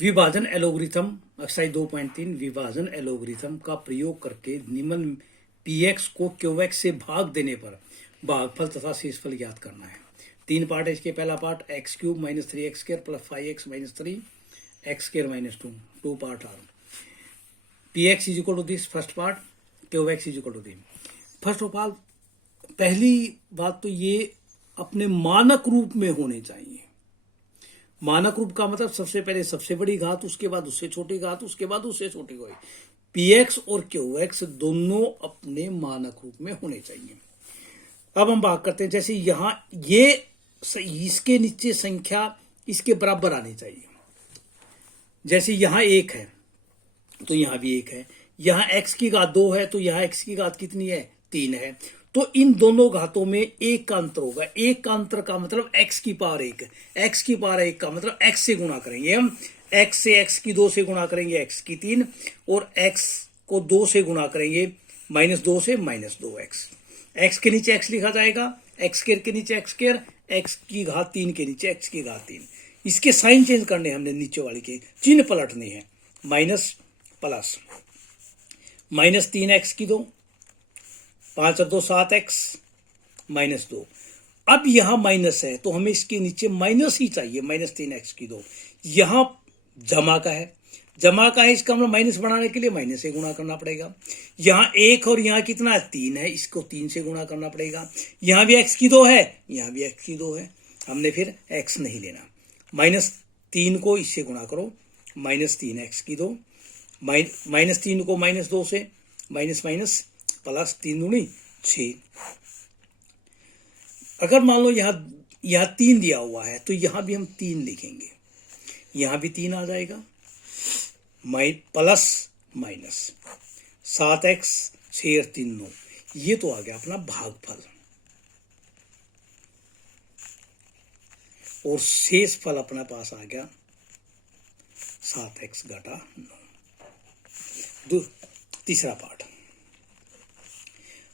विभाजन algorithm exercise 2.3 विभाजन algorithm का प्रयोग करके निम्न px को qx से भाग देने पर भागफल तथा शेषफल ज्ञात करना है। 3 पार्ट है इसके। पहला part x cube minus 3x² plus 5x minus 3x² minus 2 part are. px is equal to this first part, qx is equal to this. First of all पहली बात तो ये अपने मानक रूप में होने चाहिए। मानक रूप का मतलब सबसे पहले सबसे बड़ी घात, उसके बाद उससे छोटी घात, उसके बाद उससे छोटी घात। px और qx दोनों अपने मानक रूप में होने चाहिए। अब हम बात करते हैं, जैसे यहां ये इसके नीचे संख्या इसके बराबर आनी चाहिए। जैसे यहां 1 है तो यहां भी 1 है, यहां x की घात 2 है तो यहां x की घात कितनी है, 3 है। तो इन दोनों घातों में 1 का अंतर होगा। 1 का अंतर का मतलब x की पावर 1, x की पावर 1 का मतलब x से गुणा करेंगे हम। x से x की 2 से गुणा करेंगे x की 3, और x को 2 से गुणा करेंगे -2 से -2x। x के नीचे x लिखा जाएगा, x के नीचे x², x की घात 3 के नीचे x की घात 3। इसके साइन चेंज करने हमने, नीचे वाले के चिन्ह पलटने हैं। माइनस प्लस -3x की 2, 5 और 2 7x -2। अब यहां माइनस है तो हमें इसके नीचे माइनस ही चाहिए, -3x की 2। यहां जमा का है, जमा का है, इसका मतलब माइनस बनाने के लिए माइनस से गुणा करना पड़ेगा। यहां 1 और यहां कितना है, 3 है, इसको 3 से गुणा करना पड़ेगा। यहां भी x की 2 है, यहां भी x की 2 है, हमने फिर x नहीं लेना। -3 को इससे गुणा करो, -3x की 2, -3 को -2 से माइनस माइनस प्लस 3 दूनी 6। अगर मान लो यहां 3 दिया हुआ है तो यहां भी हम 3 लिखेंगे, यहां भी 3 आ जाएगा, प्लस माइनस 7x 6 और 3 9। ये तो आ गया अपना भागफल, और शेष फल अपने पास आ गया 7x घटा 9। तीसरा पार्ट,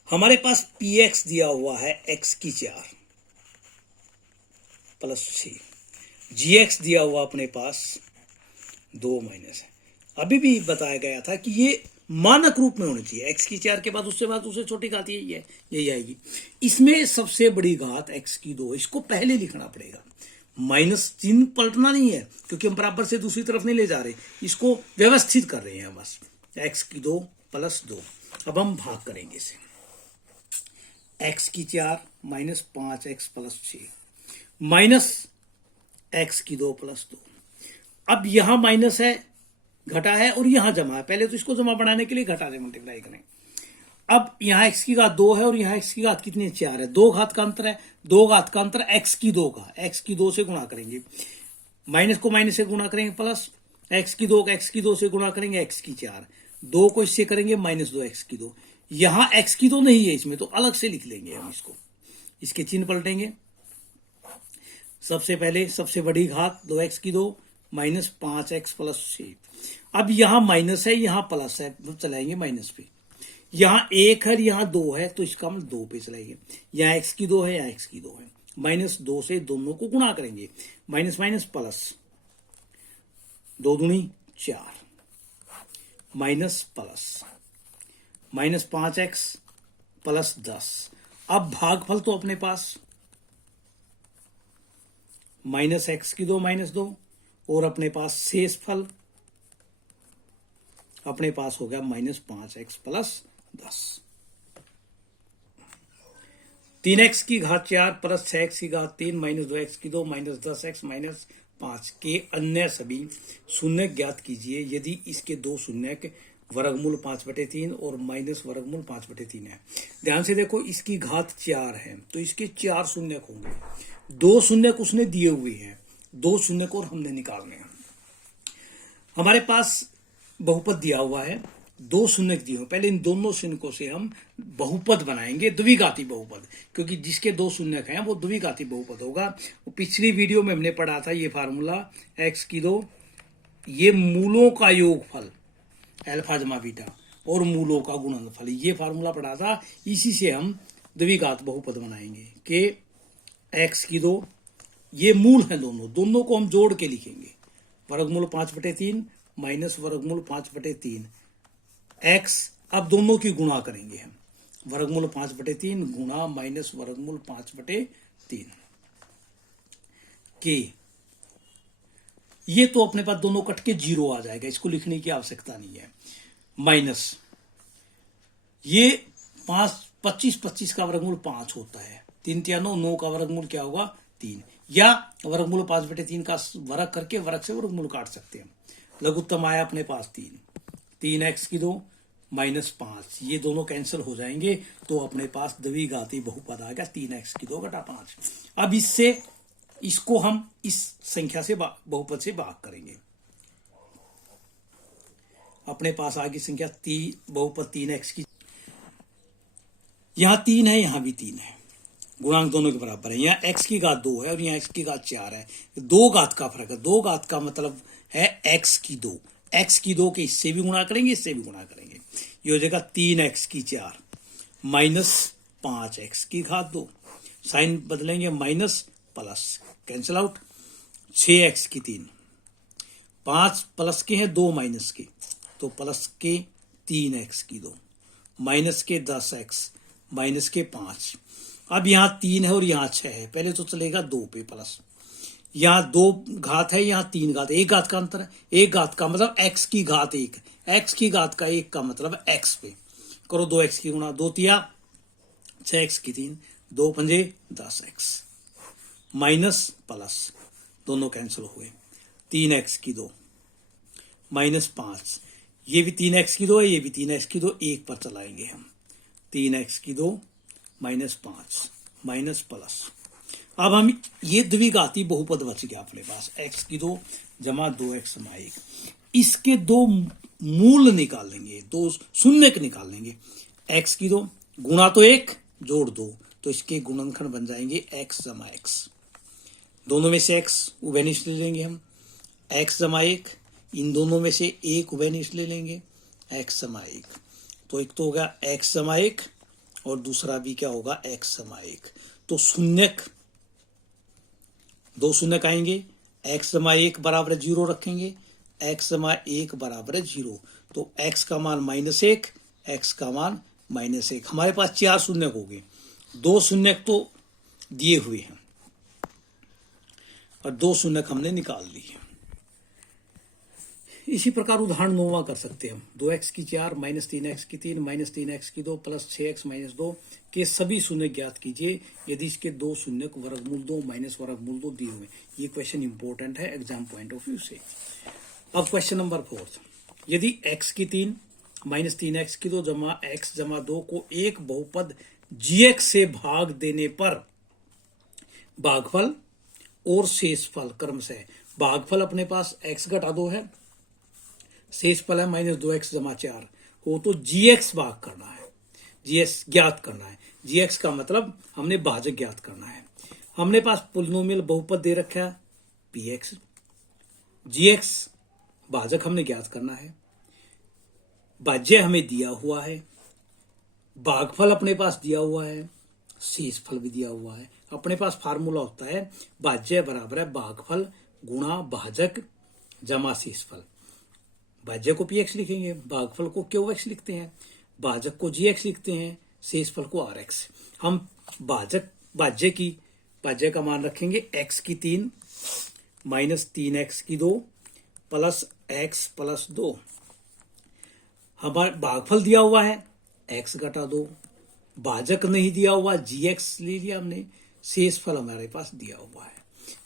हमारे पास px दिया हुआ है x की 4 प्लस 6, gx दिया हुआ अपने पास 2 माइनस है। अभी भी बताया गया था कि ये मानक रूप में होनी चाहिए। x की 4 के बाद उससे छोटी घात यही है, यही आएगी। इसमें सबसे बड़ी घात x की 2, इसको पहले लिखना पड़ेगा। माइनस चिन्ह पलटना नहीं है क्योंकि हम बराबर से दूसरी तरफ नहीं ले जा रहे, इसको व्यवस्थित कर रहे हैं बस। x की 2 प्लस 2। अब हम भाग करेंगे इसे, x की 4 minus 5x plus 6 minus x की 2 प्लस 2। अब यहां माइनस है, घटा है, और यहां जमा है। पहले तो इसको जमा बनाने के लिए घटा से मल्टीप्लाई करें। अब यहां x की घात 2 है और यहां x की घात कितनी है, 4 है। 2 घात का अंतर है, 2 घात का अंतर x की 2 का, x की 2 से गुणा करेंगे, माइनस को माइनस से गुणा करेंगे, प्लस x की 2 का x की 2 से गुणा करेंगे, x की 4, 2 को इससे करेंगे -2x की 2। यहां x की 2 नहीं है इसमें, तो अलग से लिख लेंगे हम इसको, इसके चिन्ह पलटेंगे। सबसे पहले सबसे बड़ी घात 2x की 2 माइनस 5x प्लस 6। अब यहां माइनस है, यहां प्लस है, तो चलाएंगे माइनस पे। यहां 1 है, यहां 2 है, तो इसका हम 2 पे चलाएंगे। यहां x की 2 है, यहां x की 2 है, -2 से दोनों को गुणा करेंगे, माइनस माइनस प्लस 2 दूनी 4 माइनस प्लस -5x प्लस 10। अब भागफल तो अपने पास -x की 2 -2, और अपने पास शेष फल अपने पास हो गया -5x प्लस 10। 3x की घात 4 प्लस 6x की घात 3 -2x की 2 -10x -5 के अन्य सभी शून्य ज्ञात कीजिए यदि इसके 2 शून्य वर्गमूल 5/3 और माइनस वर्गमूल 5/3 है। ध्यान से देखो, इसकी घात 4 है तो इसके 4 शून्य होंगे। 2 शून्य उसने दिए हुए हैं, 2 शून्य को हमने निकालने हैं। हमारे पास बहुपद दिया हुआ है, 2 शून्य दिए हुए, पहले इन दोनों शून्यों से हम बहुपद बनाएंगे, द्विघाती बहुपद, क्योंकि जिसके 2 शून्य हैं वो द्विघाती बहुपद होगा। पिछली वीडियो में हमने पढ़ा था ये फार्मूला, x की 2, ये मूलों का योगफल अल्फा जमा बीटा और मूलों का गुणनफल, ये फार्मूला पढ़ा था। इसी से हम द्विघात बहुपद बनाएंगे कि x की 2, ये मूल है, दोनों को हम जोड़ के लिखेंगे, वर्गमूल 5/3 माइनस वर्गमूल 5/3 x। अब दोनों की गुणा करेंगे हम, वर्गमूल 5/3 गुणा माइनस वर्गमूल 5/3 के। ये तो अपने पास दोनों कट के 0 आ जाएगा, इसको लिखने की आवश्यकता नहीं है। माइनस ये 25 का वर्गमूल 5 होता है, 3 × 9, 9 का वर्गमूल क्या होगा 3, या वर्गमूल 5/3 का वर्ग करके वर्ग से वर्गमूल काट सकते हैं। लघुत्तम आया अपने पास 3x की 2 माइनस 5, ये दोनों कैंसिल हो जाएंगे तो अपने पास द्विघाती बहुपद आ गया 3x की 2 बटा 5। अब इससे इसको हम इस संख्या से बहुपद से भाग करेंगे। अपने पास आ गई संख्या बहुपद 3x की, यहां 3 है यहां भी 3 है, गुणांक दोनों के बराबर है। यहाँ x की घात 2 है और यहाँ x की घात 4 है, 2 घात का फर्क है। 2 घात का मतलब है x की 2, x की 2 के इससे भी गुणा करेंगे इससे भी गुणा करेंगे, ये हो जाएगा 3x की 4 माइनस 5x की घात 2, साइन बदलेंगे minus plus, cancel out, 6x की 3, 5 प्लस के हैं 2 माइनस के, तो प्लस के 3x की 2 माइनस के 10x माइनस के 5। अब यहाँ 3 है और यहाँ 6 है, पहले तो चलेगा 2 पे प्लस, यहाँ 2 घात है यहाँ 3 घात, 1 घात का अंतर है, 1 घात का मतलब x की घात 1, x की घात का 1 का मतलब x पे करो 2x की गुणा, 2 तिया 6x की 3, 2 पंजे 10x माइनस प्लस, दोनों कैंसिल हुए, 3x की 2 माइनस 5, ये भी 3x की 2 है ये भी 3x की 2, 1 पर चलाएंगे हम, 3x की 2 माइनस 5 माइनस प्लस। अब हम ये द्विघाती बहुपद बच गया अपने पास, x की 2 जमा 2x जमा 1, इसके 2 मूल निकाल लेंगे, 2 शून्यक निकाल लेंगे। x की 2 गुणा तो 1 जोड़ 2, तो इसके गुणनखंड बन जाएंगे x जमा x, दोनों में से x उभयनिष्ठ ले लेंगे हम, x जमा 1, इन दोनों में से एक उभयनिष्ठ ले लेंगे x जमा 1, तो एक तो होगा x जमा 1 और दूसरा भी क्या होगा x जमा 1, तो शून्यक 2 शून्यक आएंगे, x जमा 1 बराबर 0 रखेंगे, x जमा 1 बराबर 0, तो x का मान -1, x का मान -1, हमारे पास 4 शून्यक हो गए, 2 शून्यक तो दिए हुए हैं और 2 शून्यक हमने निकाल लिए। इसी प्रकार उदाहरण 9वां कर सकते हैं हम, 2x की 4 माइनस 3x की 3 माइनस 3x की 2 प्लस 6x माइनस 2 के सभी शून्य ज्ञात कीजिए यदि इसके 2 शून्यक वर्गमूल 2 माइनस वर्गमूल 2 दिए हुए। ये क्वेश्चन इंपॉर्टेंट है एग्जाम पॉइंट ऑफ व्यू से। अब क्वेश्चन नंबर 4, यदि x की 3 माइनस 3x की 2 जमा x जमा 2 को एक बहुपद gx से भाग देने पर भागफल और शेषफल क्रमशः, भागफल अपने पास x घटा 2 है, शेषफल है -2x जमा 4 को, तो gx भाग करना है, gx ज्ञात करना है। gx का मतलब हमने भाजक ज्ञात करना है। हमने पास पोलिनोमियल बहुपद दे रखा है px, gx भाजक हमने ज्ञात करना है, भाज्य हमें दिया हुआ है, भागफल अपने पास दिया हुआ है, शेषफल भी दिया हुआ है। अपने पास फार्मूला होता है भाज्य बराबर है भागफल गुणा भाजक जमा शेषफल। भाज्य को px लिखेंगे, भागफल को qx लिखते हैं, भाजक को gx लिखते हैं, शेषफल को rx। हम भाज्य का मान रखेंगे x की 3 माइनस 3x की 2 प्लस x प्लस 2, हमारा भागफल दिया हुआ है x घटा 2, भाजक नहीं दिया हुआ gx ले लिया हमने, शेषफल हमारे पास दिया हुआ है।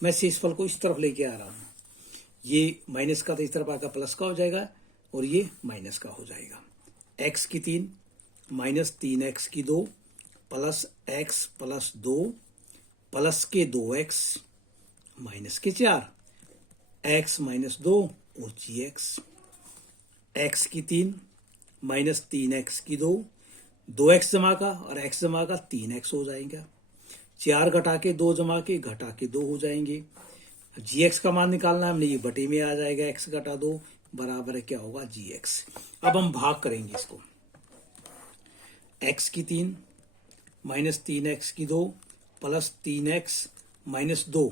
मैं शेषफल को इस तरफ लेके आ रहा हूं, ये माइनस का तो इस तरफ आकर प्लस का हो जाएगा और ये माइनस का हो जाएगा। x की 3 माइनस 3x की 2 प्लस x प्लस 2 प्लस के 2x माइनस के 4, x माइनस 2 और gx, x की 3 माइनस 3x की 2, 2x जमा का और x जमा का 3x हो जाएगा, 4 घटा के 2 जमा के घटा के 2 हो जाएंगे। gx का मान निकालना है हमने, ये बटे में आ जाएगा, x घटा 2 बराबर है क्या होगा gx। अब हम भाग करेंगे इसको, x की 3 माइनस 3x की 2 प्लस 3x माइनस 2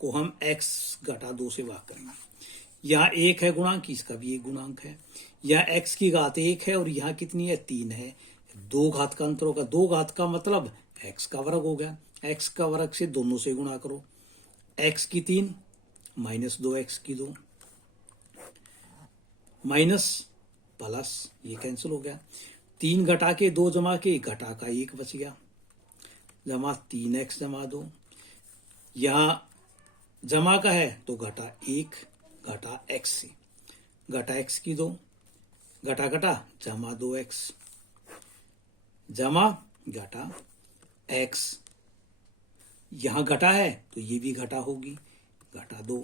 को हम x घटा 2 से भाग करेंगे। यहाँ 1 है गुणांक, इसका भी 1 गुणांक है। यहाँ x की घात 1 है और यहाँ कितनी है, 3 है। 2 घात का अंतर होगा, 2 घात का मतलब x का वर्ग हो गया। x का वर्ग से दोनों से गुणा करो, x की 3 माइनस 2x की 2 माइनस प्लस, ये कैंसिल हो गया। 3 घटा के 2 जमा के घटा का 1 बच गया, जमा 3x जमा 2। यहाँ जमा का है तो घटा 1 घटा x से, घटा x की 2 घटा घटा जमा 2x जमा घटा x। यहाँ घटा है तो ये भी घटा होगी, घटा 2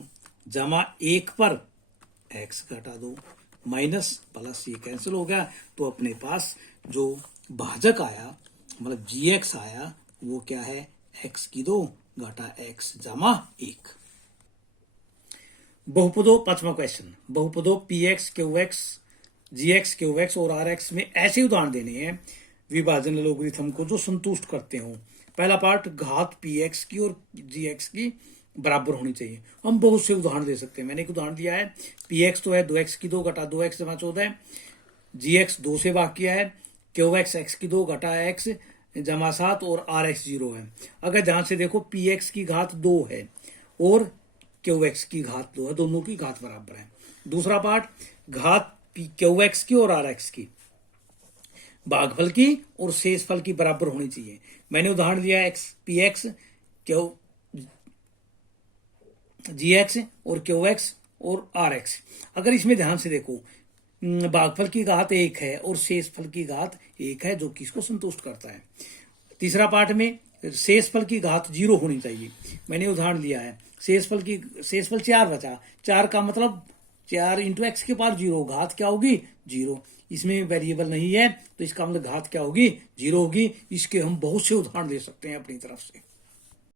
जमा 1 पर x घटा 2 माइनस प्लस, ये कैंसिल हो गया। तो अपने पास जो भाजक आया मतलब gx आया वो क्या है, x की 2 घटा x जमा 1। बहुपदों, 5वां question, बहुपदों px qx gx qx और rx में ऐसे उदाहरण देने हैं विभाजन लोगरिथम को जो संतुष्ट करते हो। पहला पार्ट, घात px की और gx की बराबर होनी चाहिए। हम बहुत से उदाहरण दे सकते हैं। मैंने एक उदाहरण दिया है, px तो है 2x की 2 घटा 2x जमा 14, gx 2 से भाग किया है, qx x की 2 घटा x जमा 7 और rx 0 है। अगर ध्यान से देखो px की घात 2 है और qx की घात 2 है, दोनों की घात बराबर है। दूसरा पार्ट, घात qx की और rx की भागफल की और शेषफल की बराबर होनी चाहिए। मैंने उदाहरण दिया x px gx और qx और rx। अगर इसमें ध्यान से देखो भागफल की घात 1 है और शेषफल की घात 1 है, जो कि इसको संतुष्ट करता है। तीसरा पार्ट में शेषफल की घात 0 होनी चाहिए। मैंने उदाहरण दिया है, शेषफल 4 बचा, 4 का मतलब 4 इंटू एक्स के पार 0, घात क्या होगी, 0। इसमें वेरिएबल नहीं है तो इसका मतलब घात क्या होगी, 0 होगी। इसके हम बहुत से उदाहरण दे सकते हैं अपनी तरफ से।